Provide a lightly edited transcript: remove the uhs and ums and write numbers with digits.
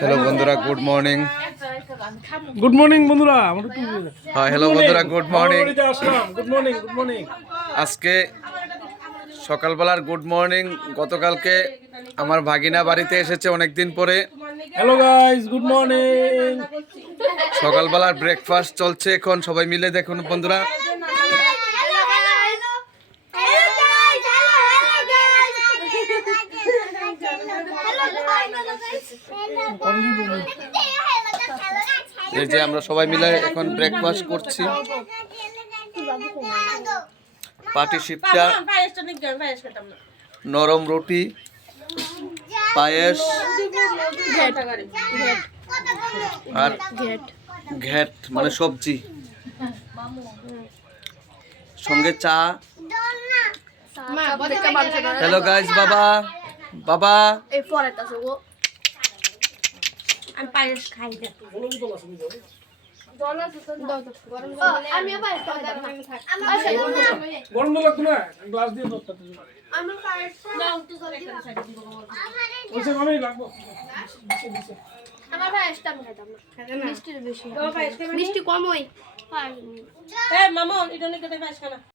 Hello বন্ধুরা, good morning. Good morning বন্ধুরা। হ্যাঁ, হ্যালো বন্ধুরা, good morning. Good morning, good morning. আজকে সকালবেলার গুড মর্নিং। গতকালকে আমার ভাগিনা বাড়িতে এসেছে অনেকদিন পরে। Hello guys, good morning. সকালবেলার ব্রেকফাস্ট চলছে এখন, সবাই মিলে দেখুন বন্ধুরা। এই যে আমরা সবাই মিলে এখন ব্রেকফাস্ট করছি। পাটি সিপটা, নরম রুটি, পায়েস আর ঘ্যাট মানে সবজি, সঙ্গে চা। হ্যালো গাইস, বাবা বাবা আমি পায়েস খাই না। গরম লাগতো না, গ্লাস দিয়ে দাও। আমার পায়েসটা আমি খাইতাম না, মিষ্টি বেশি, মিষ্টি কম হয়। মামা এটা অনেক পায়েস খানা।